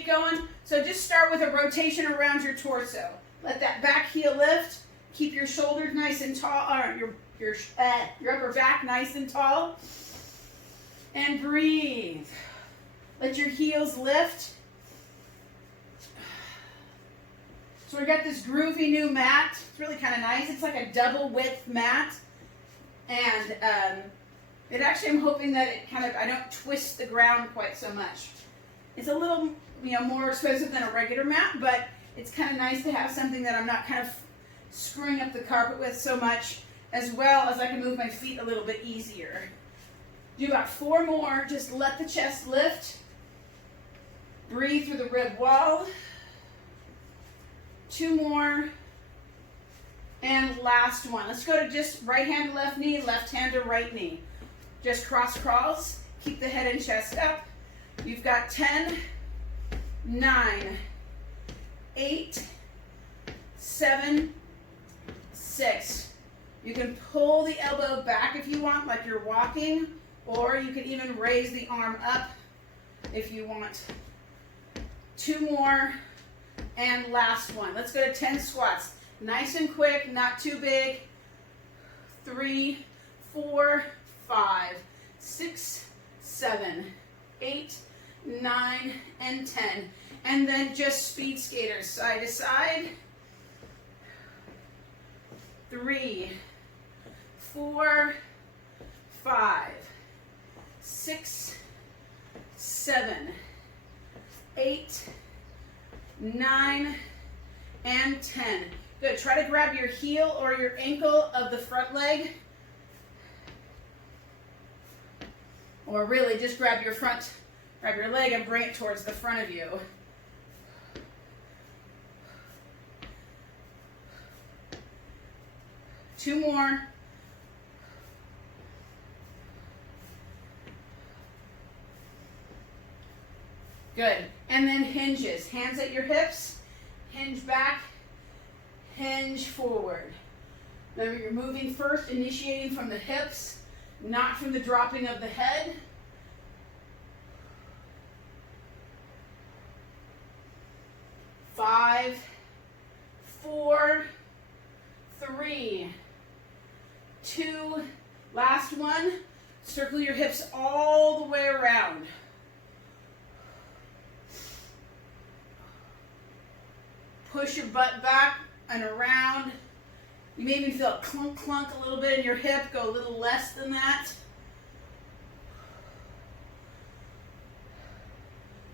get going. So just start with a rotation around your torso. Let that back heel lift. Keep your shoulders nice and tall, or your upper back nice and tall. And breathe. Let your heels lift. So we got this groovy new mat. It's really kind of nice. It's like a double width mat. And it actually, I'm hoping that it kind of, I don't twist the ground quite so much. It's a little, more expensive than a regular mat, but it's kind of nice to have something that I'm not kind of screwing up the carpet with so much, as well as I can move my feet a little bit easier. Do about 4 more. Just let the chest lift. Breathe through the rib wall. 2 more. And last one. Let's go to just right hand to left knee, left hand to right knee. Just cross crawls. Keep the head and chest up. You've got 10, 9, 8, 7, 6. You can pull the elbow back if you want, like you're walking, or you can even raise the arm up if you want. 2 more, and last one. Let's go to 10 squats. Nice and quick, not too big. 3, 4, 5, 6, 7, 8, 9, and 10. And then just speed skaters, side to side. 3, 4, 5, 6, 7, 8, 9, and 10. Good. Try to grab your heel or your ankle of the front leg. Or really just grab your leg and bring it towards the front of you. Two more. Good. And then hinges. Hands at your hips. Hinge back. Hinge forward. Remember, you're moving first, initiating from the hips, not from the dropping of the head. Five, 4, 3, 2, last one. Circle your hips all the way around. Push your butt back and around. You may even feel a clunk clunk a little bit in your hip. Go a little less than that.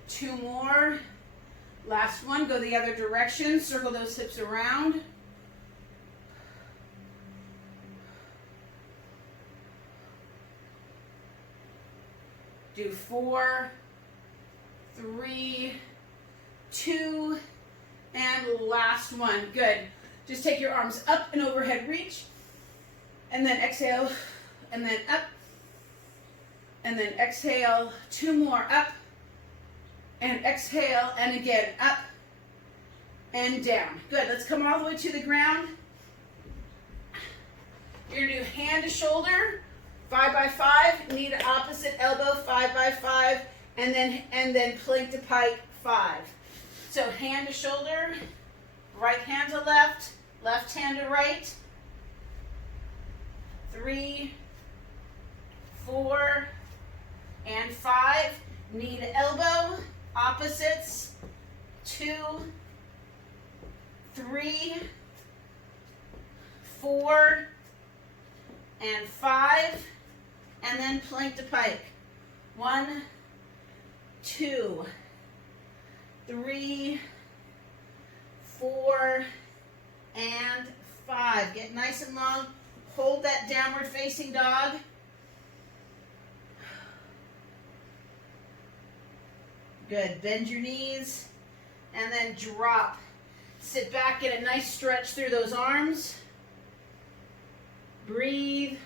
2 more. Last one. Go the other direction. Circle those hips around. Do 4, 3, 2, and last one. Good. Just take your arms up and overhead reach. And then exhale. And then up. And then exhale. 2 more. Up. And exhale. And again. Up. And down. Good. Let's come all the way to the ground. You're going to do hand to shoulder. 5 by 5. Knee to opposite elbow. 5 by 5. And then plank to pike. 5. So hand to shoulder, right hand to left, left hand to right. 3, 4, and 5. Knee to elbow, opposites. 2, 3, 4, and 5. And then plank to pike. 1, 2, 3, 4, and 5. Get nice and long. Hold that downward facing dog. Good. Bend your knees and then drop. Sit back, get a nice stretch through those arms. Breathe.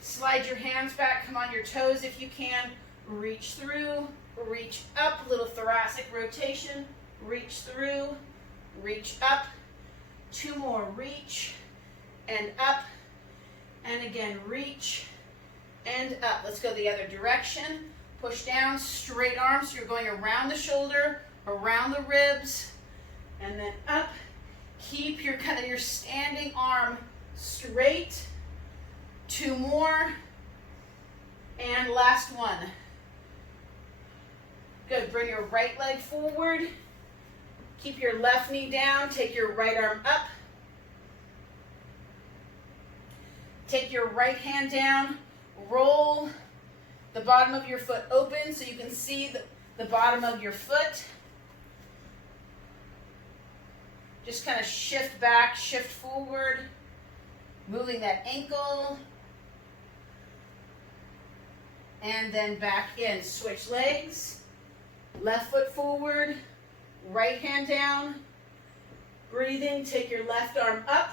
Slide your hands back. Come on your toes if you can. Reach through. Reach up, little thoracic rotation. Reach through, reach up. 2 more, reach and up. And again, reach and up. Let's go the other direction. Push down, straight arms. So you're going around the shoulder, around the ribs, and then up. Keep your kind of your standing arm straight. 2 more. And last one. Good. Bring your right leg forward. Keep your left knee down. Take your right arm up. Take your right hand down. Roll the bottom of your foot open so you can see the bottom of your foot. Just kind of shift back, shift forward, moving that ankle. And then back in. Switch legs. Left foot forward, right hand down. Breathing, take your left arm up.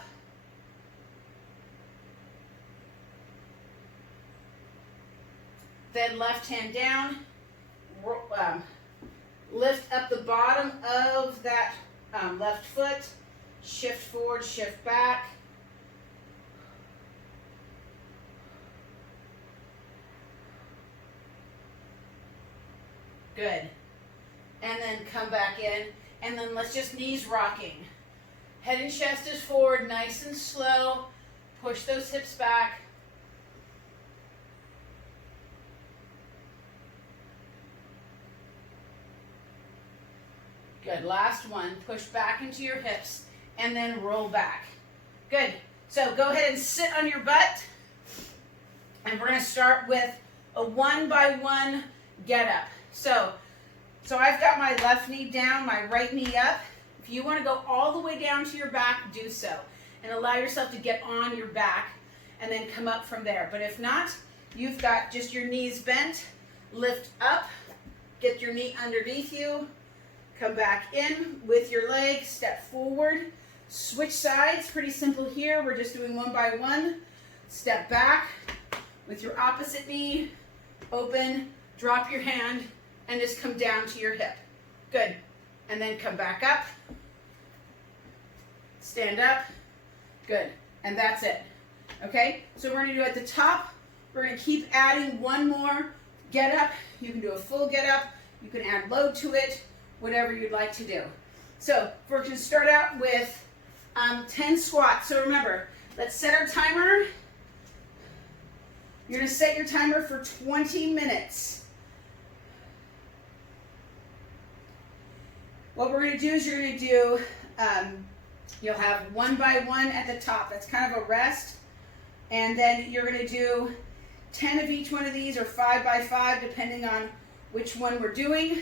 Then left hand down. Lift up the bottom of that left foot. Shift forward, shift back. Good. And then come back in. And then let's just knees rocking. Head and chest is forward, nice and slow. Push those hips back. Good. Last one. Push back into your hips and then roll back. Good. So go ahead and sit on your butt. And we're going to start with a 1-by-1 get up. So I've got my left knee down, my right knee up. If you want to go all the way down to your back, do so. And allow yourself to get on your back and then come up from there. But if not, you've got just your knees bent. Lift up. Get your knee underneath you. Come back in with your leg. Step forward. Switch sides. Pretty simple here. We're just doing 1-by-1. Step back with your opposite knee. Open. Drop your hand. And just come down to your hip. Good. And then come back up. Stand up. Good. And that's it. Okay? So we're going to do at the top, we're going to keep adding one more get up. You can do a full get up. You can add load to it. Whatever you'd like to do. So we're going to start out with 10 squats. So remember, let's set our timer. You're going to set your timer for 20 minutes. What we're going to do is you're going to do, you'll have 1-by-1 at the top. That's kind of a rest. And then you're going to do 10 of each one of these or 5-by-5 depending on which one we're doing.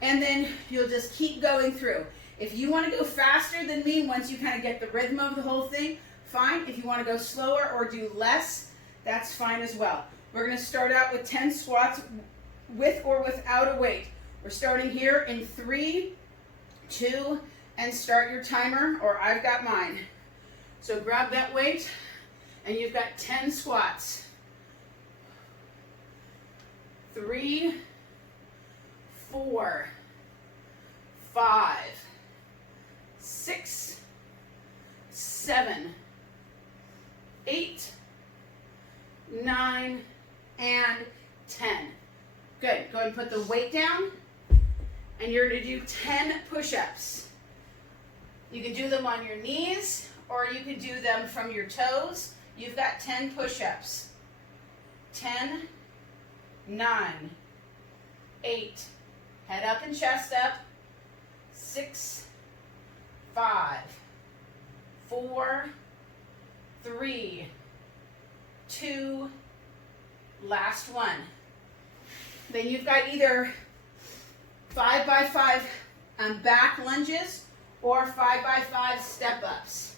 And then you'll just keep going through. If you want to go faster than me once you kind of get the rhythm of the whole thing, fine. If you want to go slower or do less, that's fine as well. We're going to start out with 10 squats with or without a weight. We're starting here in 3, 2, and start your timer, or I've got mine. So grab that weight, and you've got 10 squats. 3, 4, 5, 6, 7, 8, 9, and 10. Good. Go ahead and put the weight down. And you're going to do 10 push-ups. You can do them on your knees, or you can do them from your toes. You've got 10 push-ups. 10, 9, 8, head up and chest up. 6, 5, 4, 3, 2, last one. Then you've got either 5-by-5 back lunges or 5-by-5 step-ups.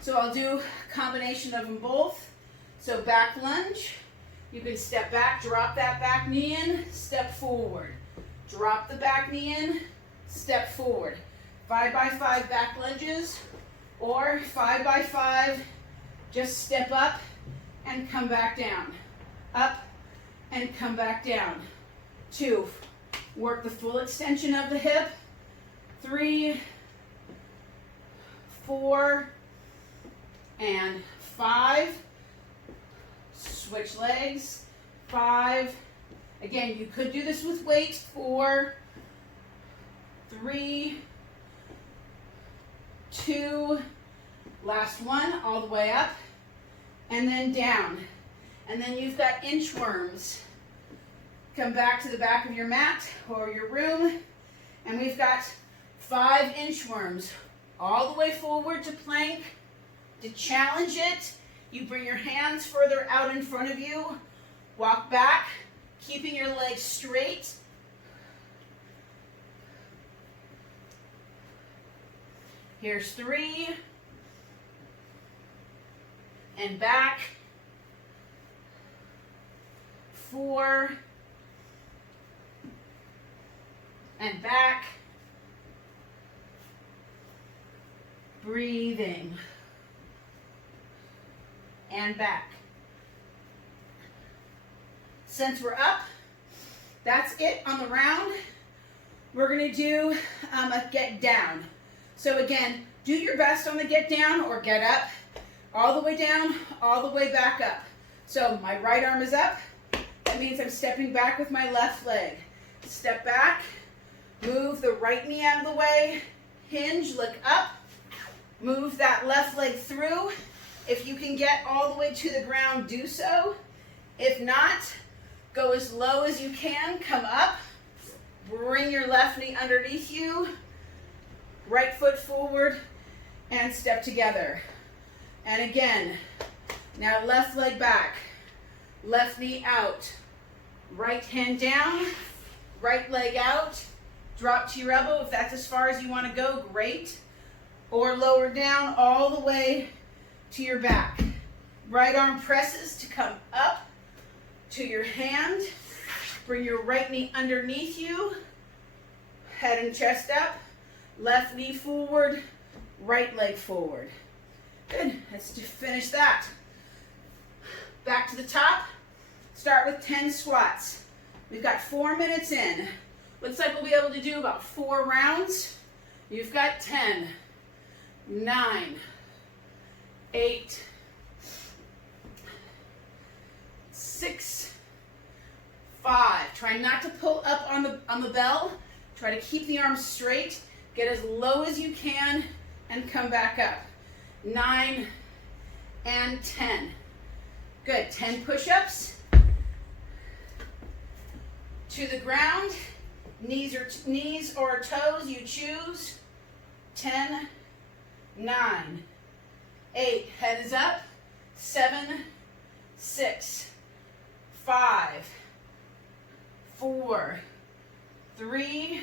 So I'll do a combination of them both. So back lunge, you can step back, drop that back knee in, step forward. Drop the back knee in, step forward. 5-by-5 back lunges or 5-by-5, just step up and come back down. Up and come back down. 2, work the full extension of the hip. 3, 4, and 5. Switch legs. 5, Again, you could do this with weight. 4, 3, 2, last one, all the way up, and then down. And then you've got inchworms. Come back to the back of your mat or your room, and we've got 5 inchworms. All the way forward to plank. To challenge it, you bring your hands further out in front of you, walk back, keeping your legs straight. Here's 3, and back, 4, and back, breathing, and back. Since we're up, that's it on the round. We're going to do a get down. So again, do your best on the get down or get up. All the way down, all the way back up. So my right arm is up. That means I'm stepping back with my left leg. Step back, move the right knee out of the way, hinge, look up, move that left leg through. If you can get all the way to the ground, do so. If not, go as low as you can, come up, bring your left knee underneath you, right foot forward, and step together. And again, now left leg back, left knee out, right hand down, right leg out, drop to your elbow. If that's as far as you want to go, great. Or lower down all the way to your back. Right arm presses to come up to your hand. Bring your right knee underneath you, head and chest up, left knee forward, right leg forward. Good, let's just finish that. Back to the top, start with 10 squats. We've got 4 minutes in. Looks like we'll be able to do about 4 rounds. You've got 10, 9, 8, 6, 5. Try not to pull up on the bell. Try to keep the arms straight. Get as low as you can and come back up. 9 and 10. Good. 10 push-ups. To the ground. Knees or toes, you choose. 10, 9, 8. Head is up. 7, 6, 5, 4, 3,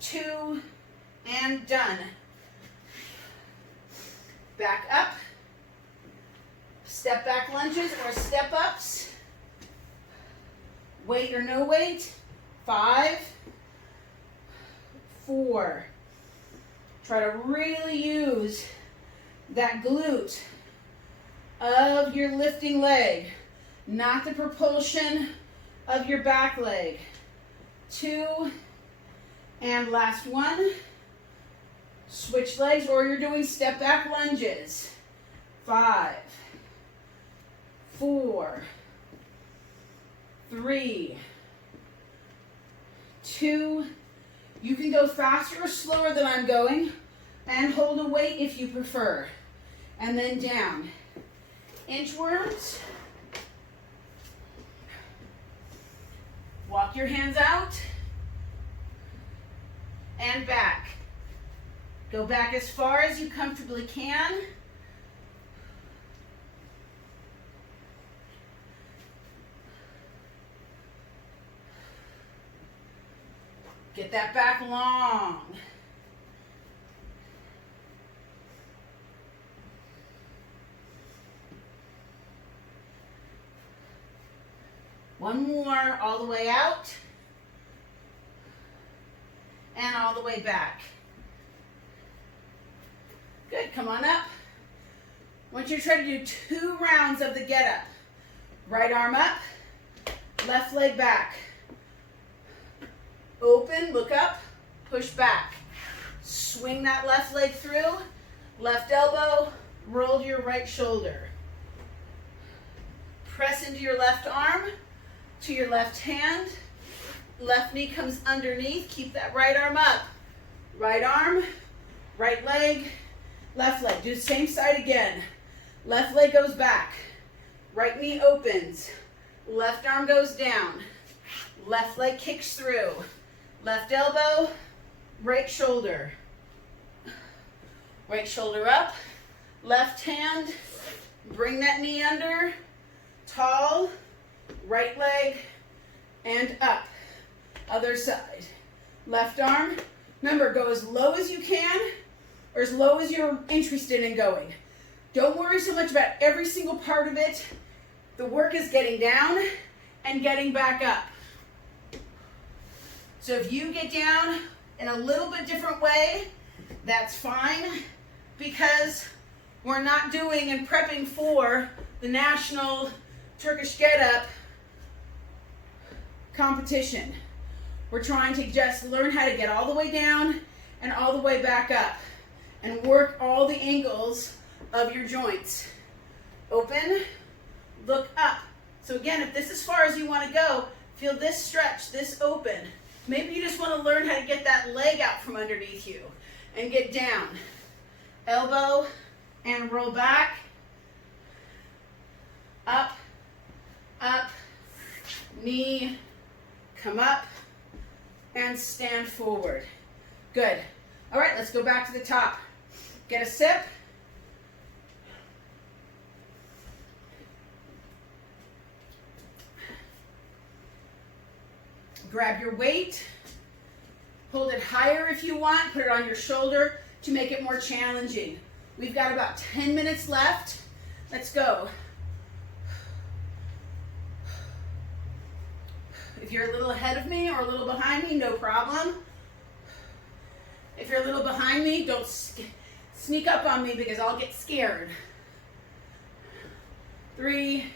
2, and done. Back up. Step back lunges or step ups. Weight or no weight. 5, 4. Try to really use that glute of your lifting leg, not the propulsion of your back leg. 2, and last one. Switch legs, or you're doing step back lunges. 5, 4, 3, 2. You can go faster or slower than I'm going, and hold a weight if you prefer. And then down. Inchworms. Walk your hands out. And back. Go back as far as you comfortably can. Get that back long. One more, all the way out. And all the way back. Good, come on up. I want you to try to do 2 rounds of the get up. Right arm up, left leg back. Open, look up, push back. Swing that left leg through, left elbow, roll your right shoulder. Press into your left arm to your left hand. Left knee comes underneath. Keep that right arm up. Right arm, right leg, left leg. Do the same side again. Left leg goes back. Right knee opens. Left arm goes down. Left leg kicks through. Left elbow, right shoulder. Right shoulder up. Left hand, bring that knee under. Tall, right leg, and up. Other side. Left arm. Remember, go as low as you can or as low as you're interested in going. Don't worry so much about every single part of it. The work is getting down and getting back up. So if you get down in a little bit different way, that's fine, because we're not doing and prepping for the national Turkish get-up competition. We're trying to just learn how to get all the way down and all the way back up and work all the angles of your joints. Open, look up. So again, if this is as far as you want to go, feel this stretch, this open. Maybe you just want to learn how to get that leg out from underneath you and get down. Elbow and roll back. Up, up, knee, come up, and stand forward. Good. All right, let's go back to the top. Get a sip. Grab your weight. Hold it higher if you want. Put it on your shoulder to make it more challenging. We've got about 10 minutes left. Let's go. If you're a little ahead of me or a little behind me, no problem. If you're a little behind me, don't sneak up on me because I'll get scared. 3,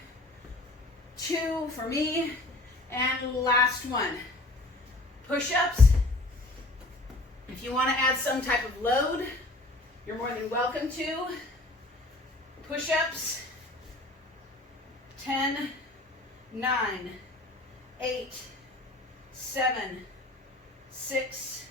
2 for me, and last one. Push-ups. If you want to add some type of load, you're more than welcome to. Push-ups. 10, 9, 8, 7, 6,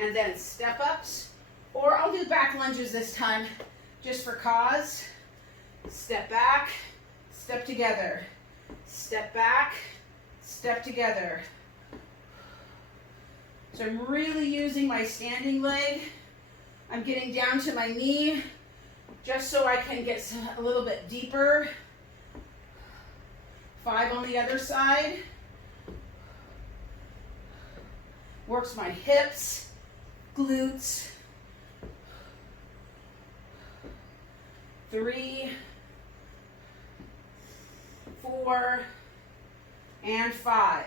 and then step ups, or I'll do back lunges this time just for cause. Step back, step together, step back, step together. So I'm really using my standing leg. I'm getting down to my knee just so I can get a little bit deeper. 5 on the other side. Works my hips, glutes. 3, 4, and 5.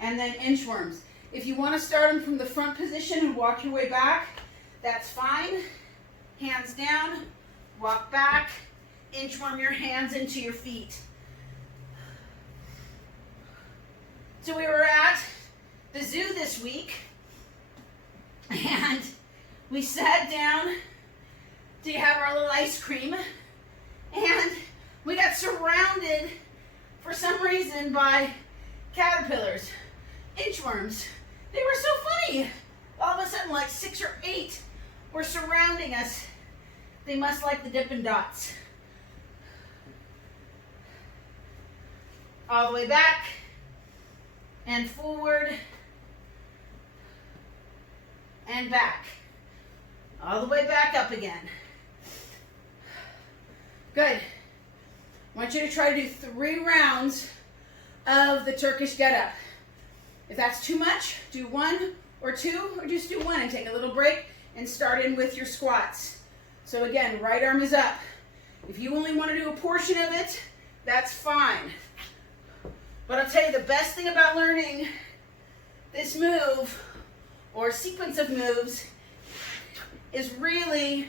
And then inchworms. If you want to start them from the front position and walk your way back, that's fine. Hands down, walk back, inchworm your hands into your feet. So we were at the zoo this week, and we sat down to have our little ice cream, and we got surrounded for some reason by caterpillars, inchworms. They were so funny. All of a sudden, like 6 or 8 were surrounding us. They must like the Dippin' Dots. All the way back and forward and back. All the way back up again. Good. I want you to try to do 3 rounds of the Turkish get-up. If that's too much, do 1 or 2, or just do 1 and take a little break and start in with your squats. So again, right arm is up. If you only want to do a portion of it, that's fine. But I'll tell you, the best thing about learning this move or sequence of moves is really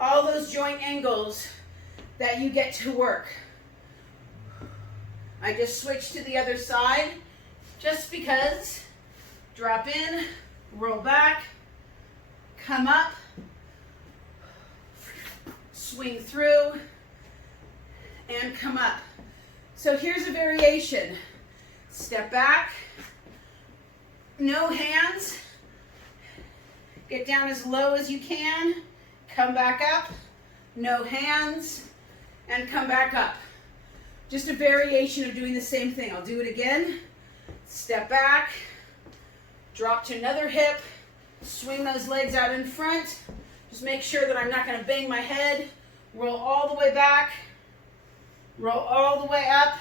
all those joint angles that you get to work. I just switched to the other side just because. Drop in, roll back, come up, swing through, and come up. So here's a variation. Step back, no hands, get down as low as you can, come back up, no hands, and come back up. Just a variation of doing the same thing. I'll do it again. Step back, drop to another hip, swing those legs out in front. Just make sure that I'm not going to bang my head. Roll all the way back, roll all the way up,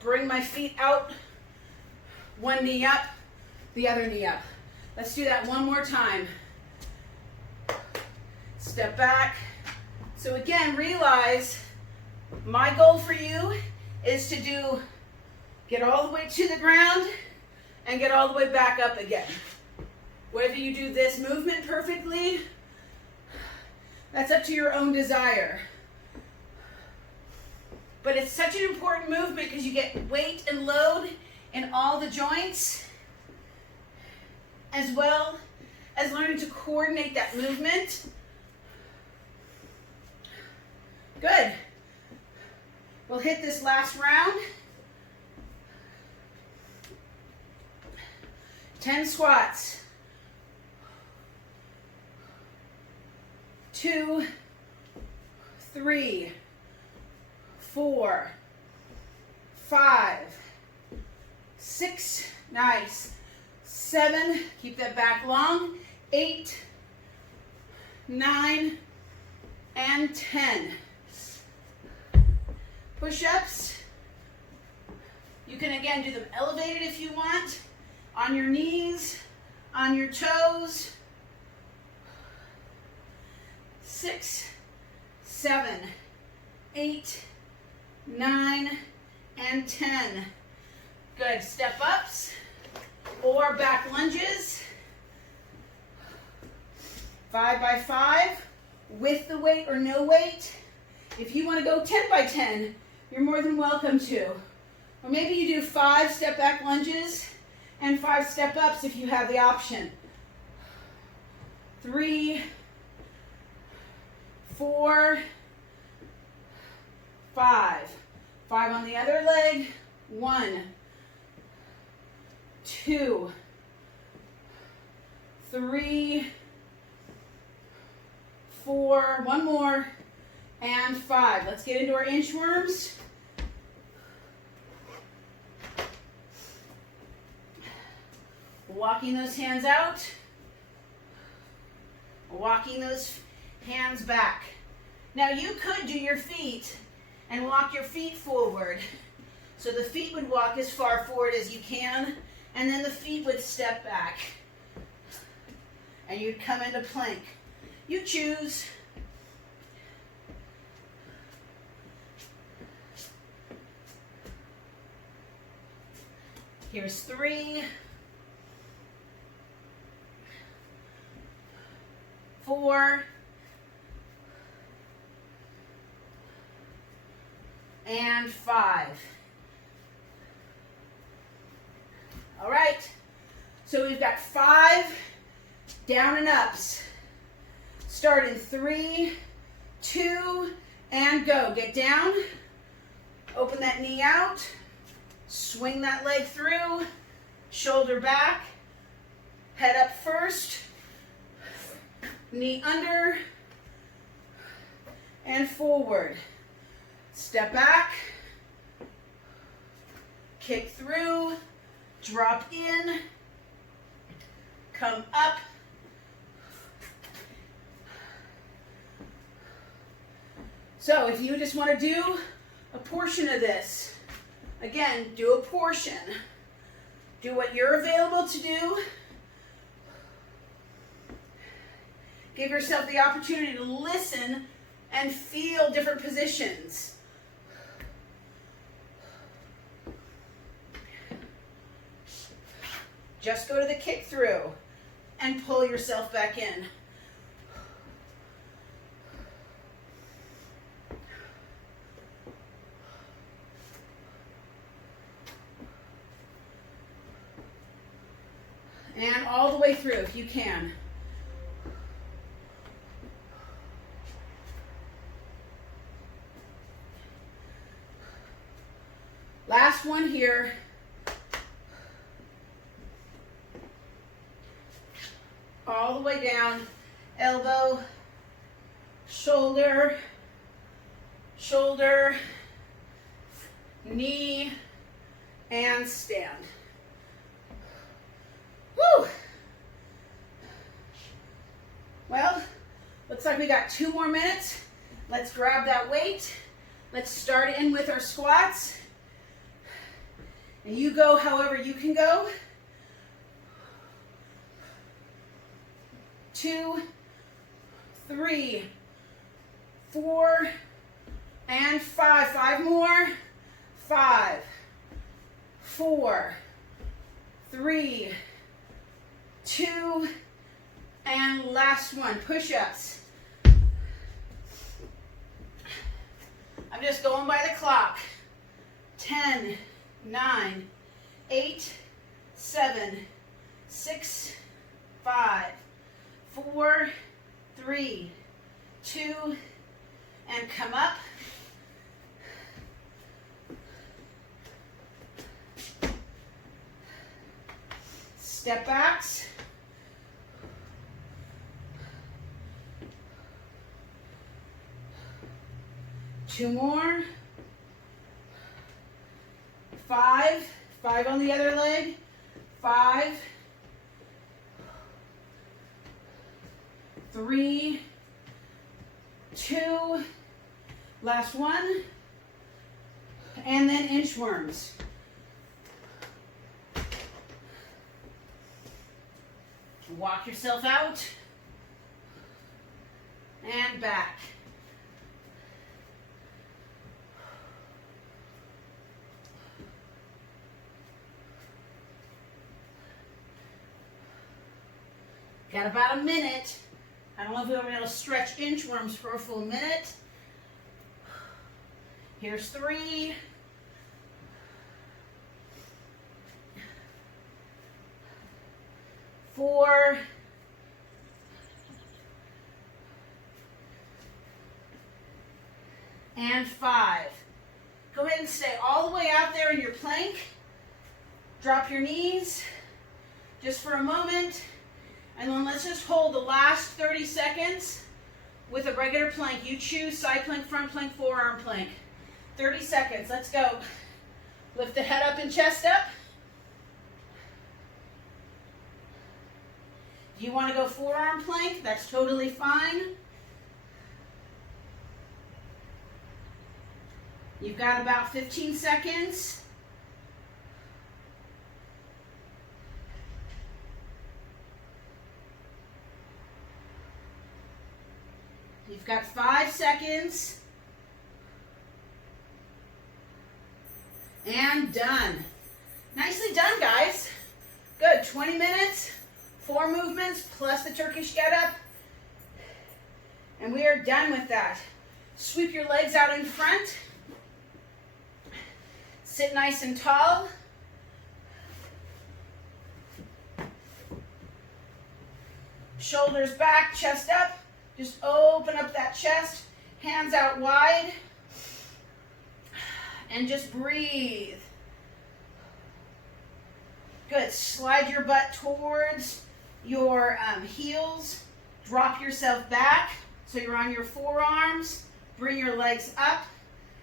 bring my feet out, one knee up, the other knee up. Let's do that one more time. Step back. So again, realize my goal for you is to get all the way to the ground and get all the way back up again. Whether you do this movement perfectly, that's up to your own desire. But it's such an important movement because you get weight and load in all the joints, as well as learning to coordinate that movement. Good. We'll hit this last round. 10 squats. 2, 3, 4, 5, 6, nice. 7, keep that back long. 8, 9, and 10. Push-ups. You can again do them elevated if you want, on your knees, on your toes. 6, 7, 8, 9, and 10. Good. Step ups or back lunges. 5 by 5 with the weight or no weight. If you want to go 10 by 10, you're more than welcome to. Or maybe you do 5 step back lunges and 5 step ups if you have the option. 3, 4, 5. 5 on the other leg. 1, 2, 3, 4. One more. And 5. Let's get into our inchworms. Walking those hands out. Walking those hands back. Now you could do your feet and walk your feet forward. So the feet would walk as far forward as you can, and then the feet would step back. And you'd come into plank. You choose. Here's 3, 4, and 5. All right, so we've got 5 down and ups. Start in 3, 2, and go. Get down, open that knee out, swing that leg through, shoulder back, head up first, knee under, and forward. Step back, kick through, drop in, come up, so if you just want to do a portion of this, again, do a portion. Do what you're available to do. Give yourself the opportunity to listen and feel different positions. Just go to the kick through and pull yourself back in. And all the way through if you can. Last one here. All the way down, elbow, shoulder, shoulder, knee, and stand. Woo! Well, looks like we got 2 more minutes. Let's grab that weight. Let's start in with our squats. And you go however you can go. 2, 3, 4, and 5. 5 more. 5, 4, 3, 2, and last one. Push-ups. I'm just going by the clock. 10, 9, 8, 7, 6, 5, 4, 3, 2, and come up. Step backs. Two more. 5. 5 on the other leg. 5. 3, 2, last one, and then inchworms. Walk yourself out and back. Got about a minute. I don't know if we'll be able to stretch inchworms for a full minute. Here's 3. 4. And 5. Go ahead and stay all the way out there in your plank. Drop your knees just for a moment. And then let's just hold the last 30 seconds with a regular plank. You choose side plank, front plank, forearm plank. 30 seconds. Let's go. Lift the head up and chest up. If you want to go forearm plank, that's totally fine. You've got about 15 seconds. You've got 5 seconds. And done. Nicely done, guys. Good. 20 minutes, 4 movements, plus the Turkish get-up. And we are done with that. Sweep your legs out in front. Sit nice and tall. Shoulders back, chest up. Just open up that chest, hands out wide, and just breathe. Good. Slide your butt towards your heels. Drop yourself back so you're on your forearms. Bring your legs up,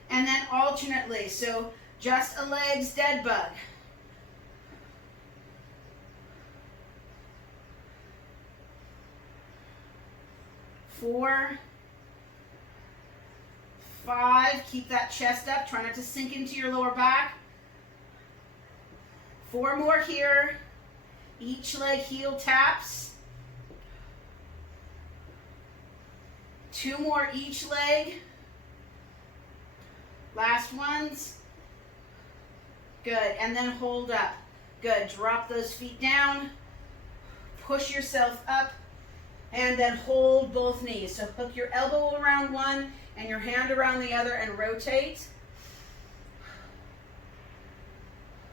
and then alternately. So just a legs dead bug. 4, 5, keep that chest up, try not to sink into your lower back. 4 more here, each leg heel taps. 2 more each leg. Last ones. Good, and then hold up. Good, drop those feet down, push yourself up, and then hold both knees. So hook your elbow around one and your hand around the other and rotate.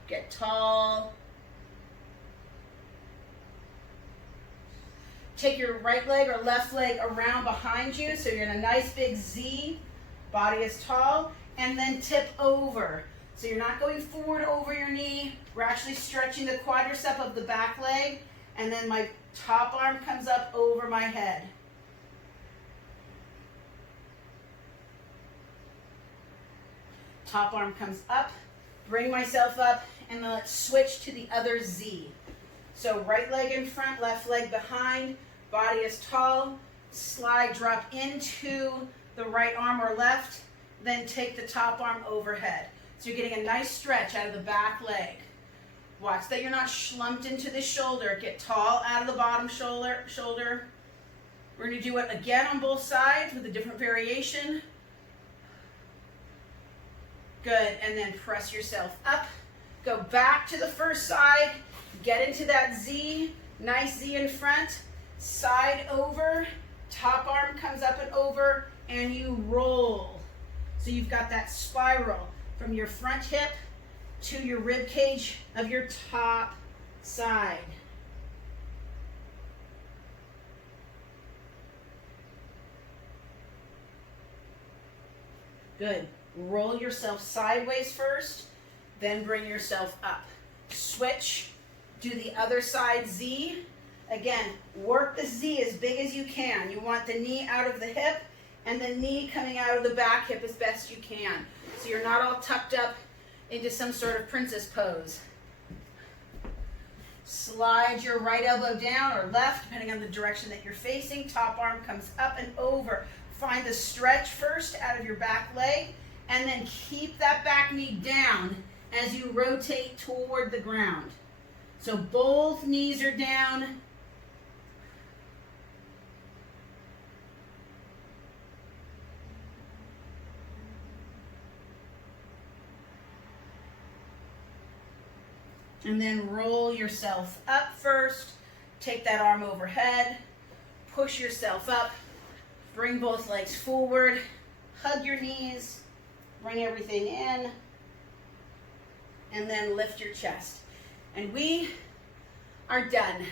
Get tall. take your right leg or left leg around behind you, so you're in a nice big Z, body is tall, and then tip over. So you're not going forward over your knee, we're actually stretching the quadricep of the back leg, and then my top arm comes up over my head. Top arm comes up, bring myself up, and then let's switch to the other Z. So right leg in front, left leg behind, body is tall, slide, drop into the right arm or left, then take the top arm overhead. So you're getting a nice stretch out of the back leg. Watch that you're not slumped into the shoulder. Get tall out of the bottom shoulder. We're going to do it again on both sides with a different variation. Good, and then press yourself up. Go back to the first side. Get into that Z. Nice Z in front. Side over. Top arm comes up and over, and you roll. So you've got that spiral from your front hip to your rib cage of your top side. Good. Roll yourself sideways first, then bring yourself up. Switch, do the other side Z. Again, work the Z as big as you can. You want the knee out of the hip and the knee coming out of the back hip as best you can. So you're not all tucked up into some sort of princess pose. Slide your right elbow down or left, depending on the direction that you're facing. Top arm comes up and over. Find the stretch first out of your back leg, and then keep that back knee down as you rotate toward the ground. So both knees are down. And then roll yourself up first. Take that arm overhead. Push yourself up. Bring both legs forward. Hug your knees. Bring everything in. And then lift your chest. And we are done.